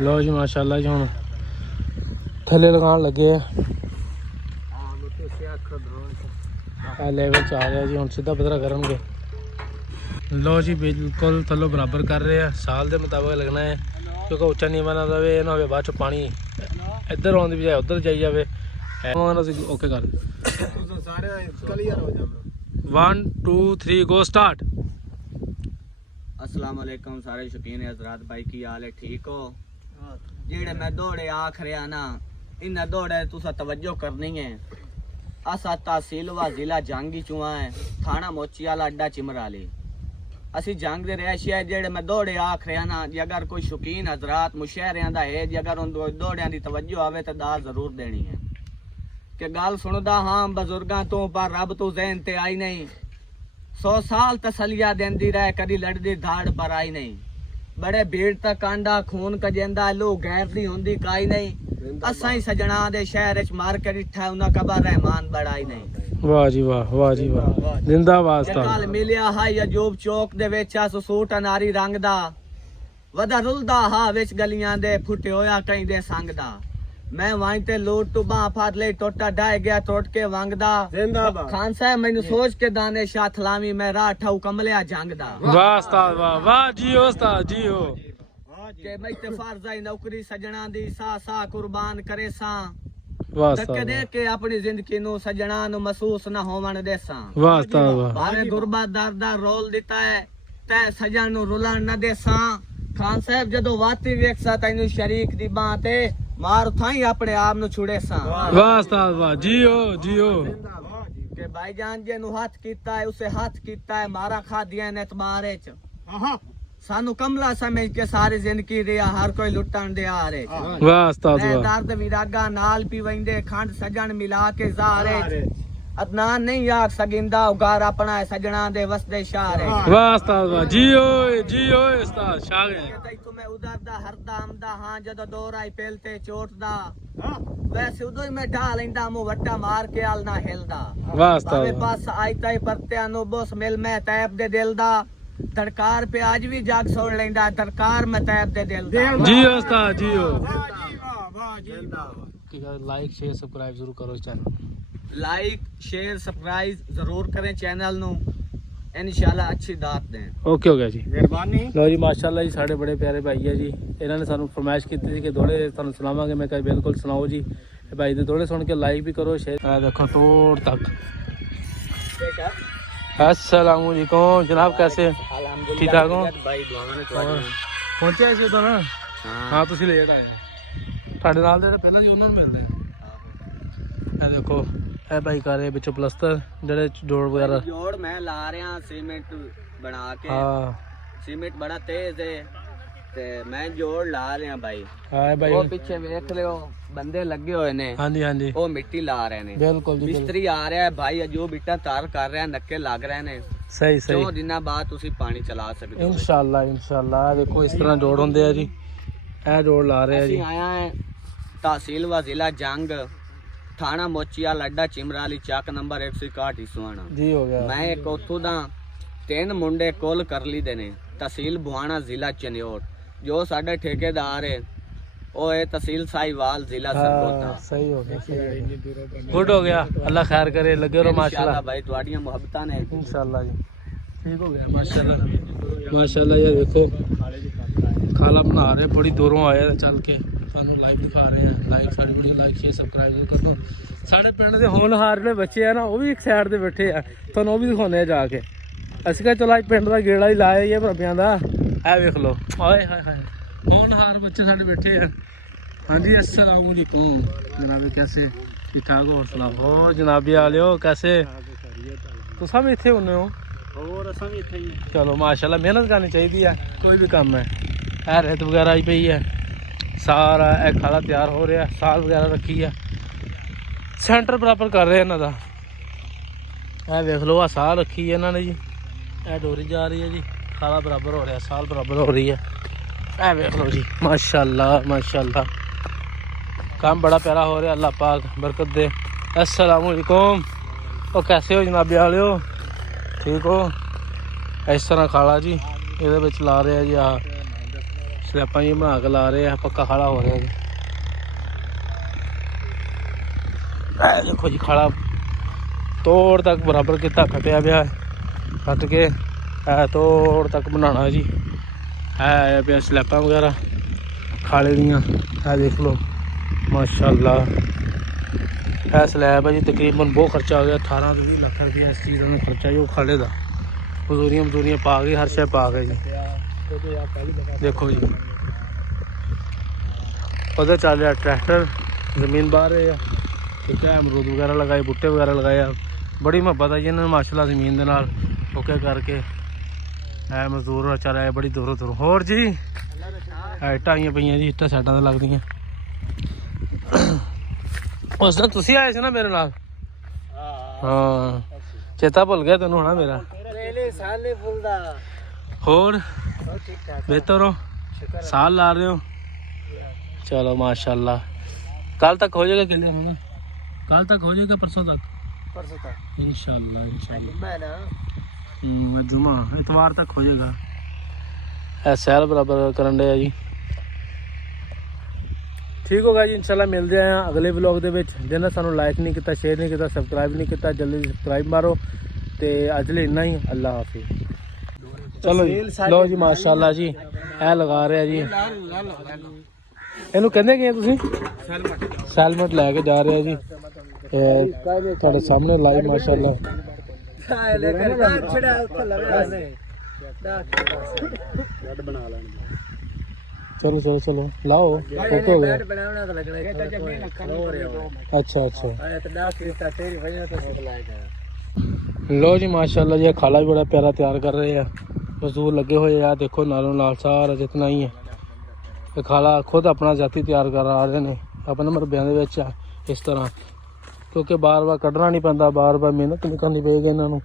लो जी माशाल्लाह जी हुण थले लगान लगे आ लेवल च आ रहा जी हुण सीधा पतरा करनगे। लो जी बिल्कुल थलो बराबर कर रहे हैं साल के मुताबिक लगना है क्योंकि उच्चा नीवा ना रहे ना हो बाद पानी इधर आने की बजाय उधर जाई जाए। ओके कर 1 2 3 गो स्टार्ट। अस्सलाम वालेकुम सारे शौकीन हजरात भाई की हाल है ठीक हो। जेड़े मैं दौड़े आख रहा ना इन दौड़े तुसा तवज्जो करनी है। असा तहसील व जिला जंगी चुआ है थाना मोची वाला अड्डा चिमराली असी जंग दे रैशी है। जेड़े मैं दौड़े आख रहा ना जे अगर कोई शौकीन हजरात मुशहरियां दा है जे अगर उन दौड़ियां दी तवज्जो आवे तो दाल जरूर देनी है कि गल सुनदा हाँ बजुर्गां तो पर रब तो ज़हन ते आई नहीं। 100 साल तसलिया देंदी रहे कदी लड़दी धाड़ पर आई नहीं। बड़े भीड़ तक कांडा खून कजेंदा लो गैर दी हुंदी काई नहीं। असां ही सजना दे शहर च मार के डिठा उना कबर रहमान बड़ाई नहीं। वाह जी वाह वाह जी वाह जिंदाबाद। कल मिलिया हाई अजूब चौक दे विच अस सूट अनारी रंग दा वदा रुलदा हा विच गलियां दे फुटे होया कई दे संग दा। मैं वहीं ते लूट तू बाह फाड़ ले टोटा डाय गया टोट के वंगदा। खान साहब मैनू सोच के दाने शाह थलामी मैं राह ठाऊ कमलिया जंगदा। वाह उस्ताद वाह वाह जी उस्ताद जी हो के मैं ते फर्जाई नौकरी सजना दी सा सा कुर्बान करे सा वाह धक्के उस्ताद दे के अपनी जिंदगी नु सजना नु महसूस ना होवन देसा। वाह उस्ताद वाह भावे गुरबा दर्दा रोल दिता है ते सजन नु रुलन न देसा। खान साहब जदों वाती वेखसा तैनू शरीक दी बां ते मार थाई अपने आप नु छुड़े सा। वाह उस्ताद वाह जियो जियो के भाईजान जे नु हाथ कीता है उसे हाथ कीता है मारा खादियां ने तबारे च सानू कमला समझ के सारी जिंदगी रिया हर कोई लुटन दे आ रे। वाह उस्ताद वाह दर्द विरागा नाल पी वंदे खंड सजन मिला के जारे अदनान नहीं यार सगिंदा उगार अपना है सजना दे वसदे शारे। वाह उस्ताद वाह जियो जियो उस्ताद शागिर्द तुम्हें उधर दा हर दाम दा हां जदों दौर आई पेलते चोट दा वैसे उदो ही मैं ढा लेंदा मुंह वट्टा मार के आल ना हिलदा। वाह उस्ताद भावे पास आई ताई परते अनु बोस मिल मैं तैब दे दिल दा धड़कार पे आज भी जाग सोड़ लेंदा धड़कार मैं तैब दे दिल दा। जियो उस्ताद जियो। लाइक शेयर सब्सक्राइब जरूर करो चैनल लाइक शेयर सब्सक्राइब जरूर करें चैनल नु इंशाल्लाह अच्छी दात दें। ओके हो गया जी मेहरबानी। लो जी माशाल्लाह जी साढ़े बड़े प्यारे भाई है जी इन्होंने सानू फरमाइश की थी कि दौड़े तुहानू सुनावांगे। मैं कहा बिल्कुल सुनाओ जी भाई दे दौड़े सुन के लाइक भी करो शेयर देखो तोड़ तक। अस्सलाम वालेकुम जनाब कैसे ठीक ठाक हो पहुंचे इसी तो ना। हाँ तुसी लेट आए ਤੁਹਾਡੇ ਨਾਲ ਦੇ ਪਹਿਲਾਂ ਜੀ ਉਹਨਾਂ ਨੂੰ ਮਿਲਦੇ ਆ। ਇਹ ਦੇਖੋ ਇਹ ਭਾਈ ਕਰ ਰਹੇ ਵਿੱਚੋਂ ਪਲਸਤਰ ਜਿਹੜੇ ਜੋੜ ਵਗੈਰਾ ਜੋੜ ਮੈਂ ਲਾ ਰਿਹਾ ਸੀਮੈਂਟ ਬਣਾ ਕੇ। ਹਾਂ ਸੀਮੈਂਟ ਬੜਾ ਤੇਜ਼ ਹੈ ਤੇ ਮੈਂ ਜੋੜ ਲਾ ਰਿਹਾ ਭਾਈ। ਹਾਂ ਭਾਈ ਉਹ ਪਿੱਛੇ ਵੇਖ ਲਿਓ ਬੰਦੇ ਲੱਗੇ ਹੋਏ ਨੇ। ਹਾਂਜੀ ਹਾਂਜੀ ਉਹ ਮਿੱਟੀ ਲਾ ਰਹੇ ਨੇ ਬਿਲਕੁਲ ਜੀ ਮਿਸਤਰੀ ਆ ਰਿਹਾ ਹੈ ਭਾਈ ਜੋ ਬਿੱਟਾ ਤਾਰ ਕਰ ਰਿਹਾ ਨੱਕੇ ਲੱਗ ਰਹੇ ਨੇ। ਸਹੀ ਸਹੀ 2 ਦਿਨਾਂ ਬਾਅਦ ਤੁਸੀਂ ਪਾਣੀ ਚਲਾ ਸਕਦੇ ਹੋ ਇਨਸ਼ਾਅੱਲਾ ਇਨਸ਼ਾਅੱਲਾ। ਦੇਖੋ ਇਸ ਤਰ੍ਹਾਂ ਜੋੜ ਹੁੰਦੇ ਆ ਜੀ ਇਹ ਜੋੜ ਲਾ ਰਹੇ ਆ ਜੀ। ਅਸੀਂ ਆਇਆ ਹੈ तहसील व जिला जंग थाना मोचिया अड्डा चिमराली चक नंबर 161 सुहाना जी हो गया। मैं एक उथों दा 3 मुंडे कोल कर ली देने तहसील बुहाना जिला चनियोट जो साडे ठेकेदार है वो है तहसील साहिवाल जिला सरगोदा। सही हो गया गुड हो गया अल्लाह खैर करे लगे रहो माशाल्लाह भाई तुहाडियां मोहब्बतां ने इंशाल्लाह जी ठीक हो गया माशाल्लाह माशाल्लाह। ये देखो खाला बना रहे बड़ी दूरों आए चल के ਤੁਹਾਨੂੰ ਲਾਈਵ ਦਿਖਾ ਰਹੇ ਆ। ਲਾਈਕ ਸਾਡੀ ਵੀਡੀਓ ਲਾਈਕ ਸ਼ੇਅਰ ਸਬਸਕ੍ਰਾਈਬ ਕਰ ਦਿਓ। ਸਾਡੇ ਪਿੰਡ ਦੇ ਹੋਣਹਾਰ ਜਿਹੜੇ ਬੱਚੇ ਆ ਨਾ ਉਹ ਵੀ ਇੱਕ ਸਾਈਡ ਤੇ ਬੈਠੇ ਆ ਤੁਹਾਨੂੰ ਉਹ ਵੀ ਦਿਖਾਉਂਦੇ ਆ ਜਾ ਕੇ। ਅਸੀਂ ਕਿਹਾ ਚਲੋ ਅੱਜ ਪਿੰਡ ਦਾ ਗੇੜਾ ਹੀ ਲਾਇਆ ਇਹ ਭਰਾਬਿਆਂ ਦਾ। ਇਹ ਵੇਖ ਲਓ ਹਾਏ ਹਾਏ ਹਾਏ ਹੋਣਹਾਰ ਬੱਚੇ ਸਾਡੇ ਬੈਠੇ ਆ। ਹਾਂਜੀ अस्सलाम वालेकुम जनाब कैसे ठीक ठाक हो सलाम हो जनाबी आलियो कैसे तुसा भी इत्थे होने हो और असां भी इत्थे ही चलो माशाल्लाह मेहनत करनी चाहिए है कोई भी काम है। रेत वगैरह ही पई है सारा ਇਹ ਖਾਲਾ ਤਿਆਰ ਹੋ ਰਿਹਾ ਸਾਲ ਵਗੈਰਾ ਰੱਖੀ ਆ ਸੈਂਟਰ ਬਰਾਬਰ ਕਰ ਰਹੇ ਇਹਨਾਂ ਦਾ। ਇਹ ਵੇਖ ਲਓ ਆ ਸਾਲ ਰੱਖੀ ਹੈ ਇਹਨਾਂ ਨੇ ਜੀ ਇਹ ਡੋਰੀ ਜਾ ਰਹੀ ਹੈ ਜੀ ਖਾਲਾ ਬਰਾਬਰ ਹੋ ਰਿਹਾ ਸਾਲ ਬਰਾਬਰ ਹੋ ਰਹੀ ਹੈ। ਇਹ ਵੇਖ ਲਓ ਜੀ ਮਾਸ਼ਾਅੱਲਾ ਮਾਸ਼ਾਅੱਲਾ काम बड़ा प्यारा हो रहा अल्लाह पाक बरकत दे। अस्सलाम वालेकुम ओ कैसे हो जनाबे वाले हो ठीक हो। इस तरह खाला जी ये ला रहे हैं जी आ ਸਲੈਪਾਂ ਜੀ ਬਣਾ ਕੇ ਲਾ ਰਹੇ ਆ, ਪੱਕਾ ਖਾਲਾ ਹੋ ਰਿਹਾ ਜੀ। ਇਹ ਦੇਖੋ ਜੀ ਖਾਲਾ ਤੋੜ ਤੱਕ ਬਰਾਬਰ ਕੀਤਾ, ਕੱਟਿਆ ਪਿਆ, ਕੱਟ ਕੇ ਇਹ ਤੋੜ ਤੱਕ ਬਣਾਉਣਾ ਜੀ। ਇਹ ਪਿਆ ਸਲੈਪਾਂ ਵਗੈਰਾ ਖਾਲੇ ਦੀਆਂ, ਇਹ ਦੇਖ ਲਓ ਮਾਸ਼ਾਅੱਲਾ। ਇਹ ਸਲੈਬ ਹੈ ਜੀ, ਤਕਰੀਬਨ ਬਹੁਤ ਖਰਚਾ ਹੋ ਗਿਆ, 18 ਤੋਂ 20 ਲੱਖ ਰੁਪਇਆ ਇਸ ਚੀਜ਼ ਦਾ ਖਰਚਾ ਜੀ। ਉਹ ਖਾਲੇ ਦਾ ਮਜ਼ਦੂਰੀਆਂ ਪਾ ਕੇ, ਹਰ ਸ਼ੈ ਪਾ ਕੇ ਜੀ। ਦੇਖੋ ਜੀ उधर चल रहा ट्रैक्टर, ज़मीन बाहर है ठीक है। अमरूद वगैरह लगाए, बूटे वगैरह लगाए, बड़ी मुहब्बत है जी इन्होंने माशाल्लाह ज़मीन के नाल ओके करके। है मजदूर चल रहा है बड़ी दूरों दूरों। होर जी इट्टां आईयां पईयां जी, इट्टां साइडां ते लगदियां। उस दिन तुसीं आए सी ना मेरे नाल? हाँ चेता भुल गया तैनूं ना मेरा? होर बेहतर हो, साल ला रहे हो? चलो माशाल्लाह। कल तक हो जाएगा क्लियर होना? कल तक हो जाएगा, परसों तक इंशाल्लाह इंशाल्लाह। जुमा इतवार तक हो जाएगा। सैल बराबर करन डे जी। ठीक हो गया जी, इंशाल्लाह मिलते हैं अगले व्लॉग दे विच। जिन्हें सानू लाइक नहीं किया, शेयर नहीं किया, सबसक्राइब नहीं किया, जल्दी सबसक्राइब मारो। तो अज लिए इन्ना ही, अल्लाह हाफिज़। चलो जी, लो जी माशाल्लाह जी, ए लगा रहे जी। ਇਹਨੂੰ ਕਹਿੰਦੇ ਕੀ ਤੁਸੀਂ? ਸੈਲਮਟ ਲੈ ਕੇ ਜਾ ਰਹੇ ਆ ਜੀ। ਤੁਹਾਡੇ ਸਾਹਮਣੇ ਲਾਈਵ ਮਾਸ਼ਾਅੱਲਾ। चलो चलो चलो लाओ, हो गया। अच्छा अच्छा लो जी माशाल्लाह जी, खाला भी बड़ा प्यारा तैयार कर रहे हैं, मजदूर लगे हुए हैं। देखो नालों नाल सारा जितना ही है ये खाला खुद अपना जाती तैयार कर रहे हैं अपने मरबियां दे विच इस तरह, क्योंकि बार बार कढ़ना नहीं पैंदा, बार बार मेहनत नहीं करनी पेगी इन्हों।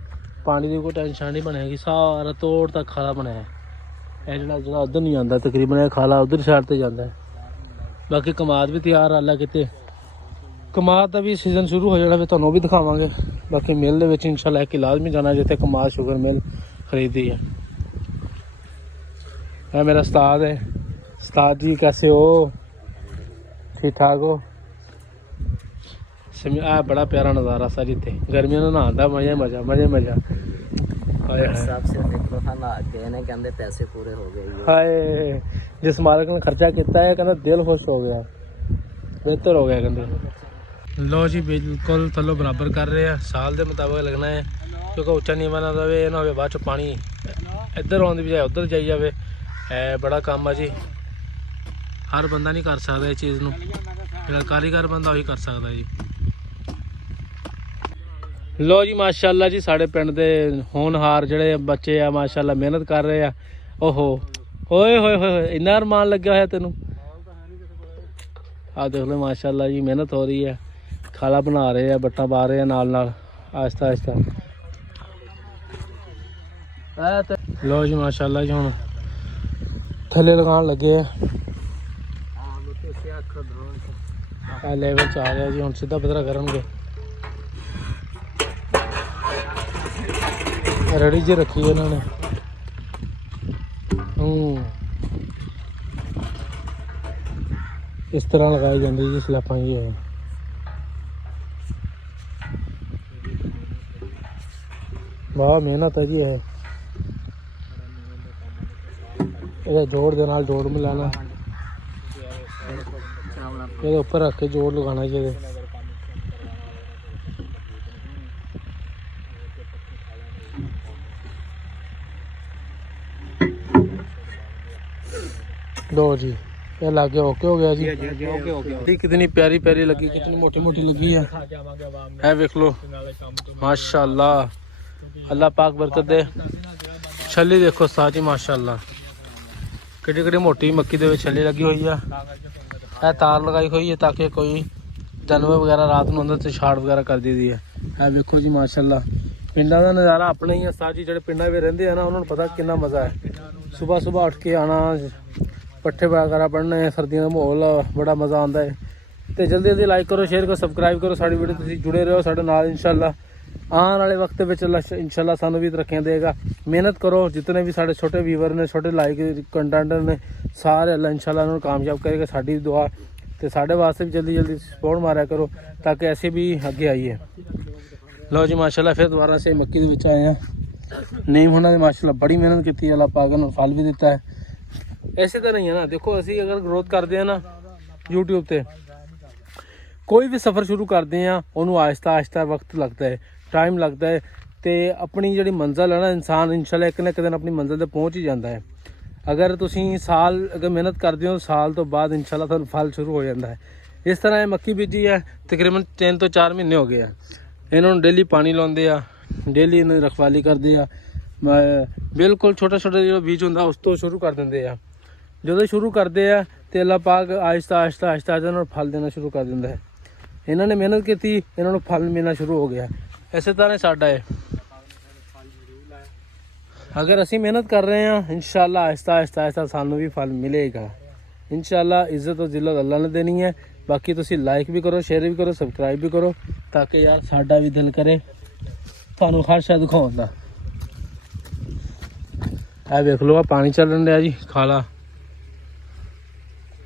पानी की कोई टेंशन नहीं बनेगी, सारा तोड़ तक खाला बनाया। यह जो उधर नहीं आता तकरीबन, यह खाला उधर साइड से जाता है। बाकी कमाद भी तैयार आला किते, कमाद का भी सीजन शुरू हो जाना, फिर तुहानूं भी दिखावांगे। बाकी मिल दे विच इंशाल्लाह एक लाजमी जाना जिथे कमाद शुगर मिल खरीदी है। यह मेरा उस्ताद है। उस्ताद जी कैसे हो? ठीक ठाक हो? आ बड़ा प्यारा नज़ारा सा जिते गर्मियों में नहाता मज़ा मज़ा मज़े मज़ा। हाय जिस मालिक ने खर्चा किया है कहना दिल खुश हो गया, बेहतर हो गया कहते। लो जी बिल्कुल थलो बराबर कर रहे हैं, साल के मुताबिक लगना है, क्योंकि उच्चा नीवा ना रहे, ये ना हो बाद पानी इधर आने की बजाय उधर जाई जाए। बड़ा काम है जी, हर बंदा नहीं कर सकता इस चीज़ को, जो कारीगर बंदा वही कर सकता जी। लो जी माशाल्लाह जी, साढ़े पिंड दे होनहार जड़े बच्चे आ माशाल्लाह मेहनत कर रहे हैं। ओहो होए होए होए इन्ना अरमान लग्या होया तेनू। आ देख लो माशाल्लाह जी, मेहनत हो रही है, खाला बना रहे हैं, बट्टा पा रहे हैं नाल नाल आहिस्ता आहिस्ता। लो जी माशाल्लाह जी, हुण थले लगान लगे है, लेवल च आ रहा जी। हुण सीधा पधरा करनगे। रेडी जी रखी है इन्होंने। इस तरह लगाई जाती जी स्लैपां जी। है वाह मेहनत है जी। है ये जोड़ दे नाल जोड़ मिलाना, ये ऊपर रख के जोड़ लगाना चाहिए। लो जी ये लागे ओके हो गया जी। कितनी प्यारी प्यारी लगी, कितनी मोटी मोटी लगी है वेख लो माशाल्लाह। अल्लाह पाक बरकत दे। छली देखो साजी माशाल्लाह, किड्डी किड्डी मोटी मक्की दे विच छली लगी हुई है। यह तार लगाई हुई है ताकि कोई जानवर वगैरह रात में अंदर से छाड़ वगैरह कर दी दी है। यह देखो जी माशाल्लाह, पिंडा का नज़ारा अपना ही है। साजी जो पिंडा में रहते हैं ना, उन्होंने पता कितना मज़ा है। सुबह सुबह उठ के आना, पट्ठे वगैरह पढ़ने, सर्दियों का माहौल बड़ा मज़ा आता है। तो जल्दी जल्दी लाइक करो, शेयर करो, सबसक्राइब करो, साड़ी वीडियो तुसीं जुड़े रहो साडे नाल इंशाल्लाह। ਆਉਣ ਵਾਲੇ ਵਕਤ ਵਿੱਚ ਅੱਲਾਹ ਇਨਸ਼ਾਅੱਲਾ ਸਾਨੂੰ ਵੀ ਤਰੱਕੀਆਂ ਦੇਗਾ। ਮਿਹਨਤ ਕਰੋ, ਜਿਤਨੇ ਵੀ ਸਾਡੇ ਛੋਟੇ ਵੀਵਰ ਨੇ, ਛੋਟੇ ਲਾਈਕ ਕੰਟੈਂਟ ਨੇ, ਸਾਰੇ ਅੱਲਾਹ ਇਨਸ਼ਾਅੱਲਾ ਉਹਨਾਂ ਨੂੰ ਕਾਮਯਾਬ ਕਰੇਗਾ। ਸਾਡੀ ਦੁਆ ਤੇ ਸਾਡੇ ਵਾਸਤੇ ਵੀ ਜਲਦੀ ਜਲਦੀ ਸਪੋਰਟ ਮਾਰਿਆ ਕਰੋ ਤਾਂ ਕਿ ਅਸੀਂ ਵੀ ਅੱਗੇ ਆਈਏ। ਲਓ ਜੀ ਮਾਸ਼ਾਅੱਲਾ ਫਿਰ ਦੁਬਾਰਾ ਸੇ ਮੱਕੀ ਦੇ ਵਿੱਚ ਆਏ ਹਾਂ। ਨੀਮ ਉਹਨਾਂ ਨੇ ਮਾਸ਼ਾਅੱਲਾ ਬੜੀ ਮਿਹਨਤ ਕੀਤੀ, ਅੱਲਾਹ ਪਾਕ ਨੂੰ ਫਲ ਵੀ ਦਿੱਤਾ ਹੈ। ਇਸੇ ਤਰ੍ਹਾਂ ਹੀ ਹੈ ਨਾ, ਦੇਖੋ ਅਸੀਂ ਅਗਰ ਗਰੋਥ ਕਰਦੇ ਹਾਂ ਨਾ YouTube ਤੇ, ਕੋਈ ਵੀ ਸਫ਼ਰ ਸ਼ੁਰੂ ਕਰਦੇ ਹਾਂ ਉਹਨੂੰ ਆਹਿਸਤਾ ਆਹਿਸਤਾ ਵਕਤ ਲੱਗਦਾ ਹੈ, ਟਾਈਮ ਲੱਗਦਾ ਹੈ ਤੇ ਆਪਣੀ ਜਿਹੜੀ ਮੰਜ਼ਿਲ ਹੈ ਨਾ, ਇਨਸਾਨ ਇਨਸ਼ਾਅੱਲਾ ਇੱਕ ਨਾ ਇੱਕ ਦਿਨ ਆਪਣੀ ਮੰਜ਼ਿਲ ਤੇ ਪਹੁੰਚ ਹੀ ਜਾਂਦਾ ਹੈ। ਅਗਰ ਤੁਸੀਂ ਸਾਲ ਅਗਰ ਮਿਹਨਤ ਕਰਦੇ ਹੋ, ਸਾਲ ਤੋਂ ਬਾਅਦ ਇਨਸ਼ਾਅੱਲਾ ਤੁਹਾਨੂੰ ਫਲ ਸ਼ੁਰੂ ਹੋ ਜਾਂਦਾ ਹੈ। ਇਸ ਤਰ੍ਹਾਂ ਇਹ ਮੱਕੀ ਬੀਜੀ ਹੈ, ਤਕਰੀਬਨ 3 ਤੋਂ 4 ਮਹੀਨੇ ਹੋ ਗਏ ਆ। ਇਹਨਾਂ ਨੂੰ ਡੇਲੀ ਪਾਣੀ ਲਾਉਂਦੇ ਆ, ਡੇਲੀ ਇਹਨਾਂ ਦੀ ਰਖਵਾਲੀ ਕਰਦੇ ਆ। ਬਿਲਕੁਲ ਛੋਟਾ ਛੋਟਾ ਜਿਹੜਾ ਬੀਜ ਹੁੰਦਾ ਉਸ ਤੋਂ ਸ਼ੁਰੂ ਕਰ ਦਿੰਦੇ ਆ। ਜਦੋਂ ਸ਼ੁਰੂ ਕਰਦੇ ਆ ਤੇ ਅੱਲਾਹ ਪਾਕ ਆਹਿਸਤਾ ਆਹਿਸਤਾ ਆਹਿਸਤਾ ਇਹਨਾਂ ਨੂੰ ਫਲ ਦੇਣਾ ਸ਼ੁਰੂ ਕਰ ਦਿੰਦਾ ਹੈ। ਇਹਨਾਂ ਨੇ ਮਿਹਨਤ ਕੀਤੀ, ਇਹਨਾਂ ਨੂੰ ਫਲ ਮਿਲਣਾ ਸ਼ੁਰੂ ਹੋ ਗਿਆ। ਇਸੇ ਤਰ੍ਹਾਂ ਸਾਡਾ ਹੈ, ਅਗਰ ਅਸੀਂ ਮਿਹਨਤ ਕਰ ਰਹੇ ਹਾਂ ਇਨਸ਼ਾਅੱਲਾ ਆਹਿਸਤਾ ਆਹਿਸਤਾ ਆਹਿਸਤਾ ਸਾਨੂੰ ਵੀ ਫਲ ਮਿਲੇਗਾ ਇਨਸ਼ਾਅੱਲਾ। ਇੱਜ਼ਤ ਔਰ ਜ਼ਿਲਤ ਅੱਲਾ ਨੇ ਦੇਣੀ ਹੈ। ਬਾਕੀ ਤੁਸੀਂ ਲਾਈਕ ਵੀ ਕਰੋ, ਸ਼ੇਅਰ ਵੀ ਕਰੋ, ਸਬਸਕ੍ਰਾਈਬ ਵੀ ਕਰੋ ਤਾਂ ਕਿ ਯਾਰ ਸਾਡਾ ਵੀ ਦਿਲ ਕਰੇ ਤੁਹਾਨੂੰ ਹਰ ਸ਼ੈ ਦਿਖਾਉਣ ਦਾ। ਇਹ ਵੇਖ ਲਓ ਆ ਪਾਣੀ ਚੱਲਣ ਡਿਆ ਜੀ, ਖਾਲਾ